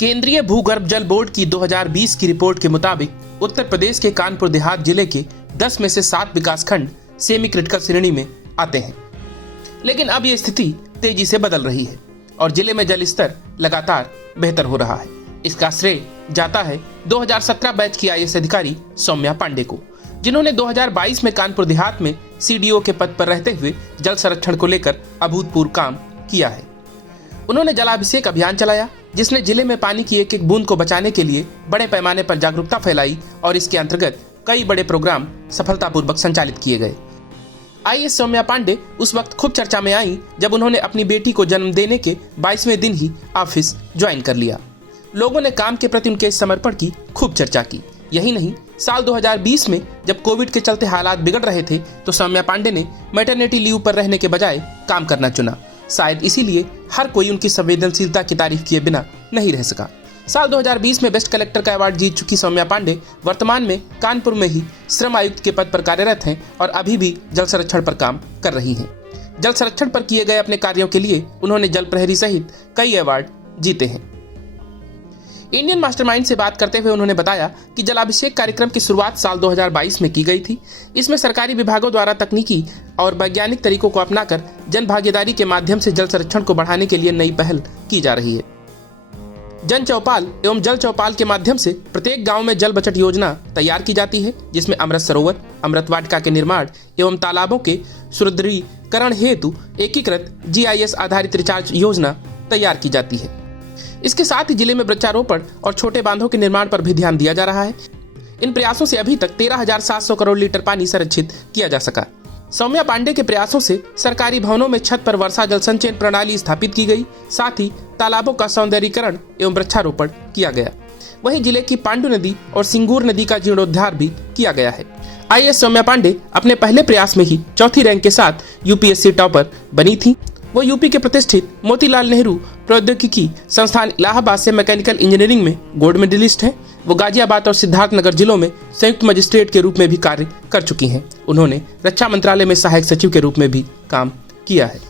केंद्रीय भूगर्भ जल बोर्ड की 2020 की रिपोर्ट के मुताबिक उत्तर प्रदेश के कानपुर देहात जिले के 10 में से 7 विकासखंड सेमी क्रिटिकल श्रेणी में आते हैं। लेकिन अब ये स्थिति तेजी से बदल रही है और जिले में जल स्तर लगातार बेहतर हो रहा है। इसका श्रेय जाता है 2017 बैच की आईएएस अधिकारी सौम्या पांडे को, जिन्होंने 2022 में कानपुर देहात में सीडीओ के पद पर रहते हुए जल संरक्षण को लेकर अभूतपूर्व काम किया है। उन्होंने जलाभिषेक अभियान चलाया, जिसने जिले में पानी की एक एक बूंद को बचाने के लिए बड़े पैमाने पर जागरूकता फैलाई और इसके अंतर्गत कई बड़े प्रोग्राम सफलतापूर्वक संचालित किए गए। आईएएस सौम्या पांडे उस वक्त खूब चर्चा में आई जब उन्होंने अपनी बेटी को जन्म देने के 22वें दिन ही ऑफिस ज्वाइन कर लिया। लोगों ने काम के प्रति उनके समर्पण की खूब चर्चा की। यही नहीं, साल 2020 में जब कोविड के चलते हालात बिगड़ रहे थे तो सौम्या पांडे ने मैटरनिटी लीव पर रहने के बजाय काम करना चुना। शायद इसीलिए हर कोई उनकी संवेदनशीलता की तारीफ किए बिना नहीं रह सका। साल 2020 में बेस्ट कलेक्टर का अवार्ड जीत चुकी सौम्या पांडे वर्तमान में कानपुर में ही श्रम आयुक्त के पद पर कार्यरत हैं और अभी भी जल संरक्षण पर काम कर रही हैं। जल संरक्षण पर किए गए अपने कार्यों के लिए उन्होंने जल प्रहरी सहित कई अवार्ड जीते हैं। इंडियन मास्टरमाइंड से बात करते हुए उन्होंने बताया कि जलाभिषेक कार्यक्रम की शुरुआत साल 2022 में की गई थी। इसमें सरकारी विभागों द्वारा तकनीकी और वैज्ञानिक तरीकों को अपनाकर जन भागीदारी के माध्यम से जल संरक्षण को बढ़ाने के लिए नई पहल की जा रही है। जन चौपाल एवं जल चौपाल के माध्यम से प्रत्येक गांव में जल बचत योजना तैयार की जाती है, जिसमें अमृत सरोवर, अमृत वाटिका के निर्माण एवं तालाबों के सुदृढ़ीकरण हेतु एकीकृत जीआईएस आधारित रिचार्ज योजना तैयार की जाती है। इसके साथ ही जिले में वृक्षारोपण और छोटे बांधों के निर्माण पर भी ध्यान दिया जा रहा है। इन प्रयासों से अभी तक 13,700 करोड़ लीटर पानी संरक्षित किया जा सका। सौम्या पांडे के प्रयासों से सरकारी भवनों में छत पर वर्षा जल संचयन प्रणाली स्थापित की गई, साथ ही तालाबों का सौंदर्यीकरण एवं वृक्षारोपण किया गया। वहीं जिले की पांडु नदी और सिंगूर नदी का जीर्णोद्धार भी किया गया है। आईएएस सौम्या पांडे अपने पहले प्रयास में ही चौथी रैंक के साथ यूपीएससी टॉपर बनी थी। वो यूपी के प्रतिष्ठित मोतीलाल नेहरू प्रौद्योगिकी संस्थान इलाहाबाद से मैकेनिकल इंजीनियरिंग में गोल्ड मेडलिस्ट हैं। वो गाजियाबाद और सिद्धार्थनगर जिलों में संयुक्त मजिस्ट्रेट के रूप में भी कार्य कर चुकी हैं। उन्होंने रक्षा मंत्रालय में सहायक सचिव के रूप में भी काम किया है।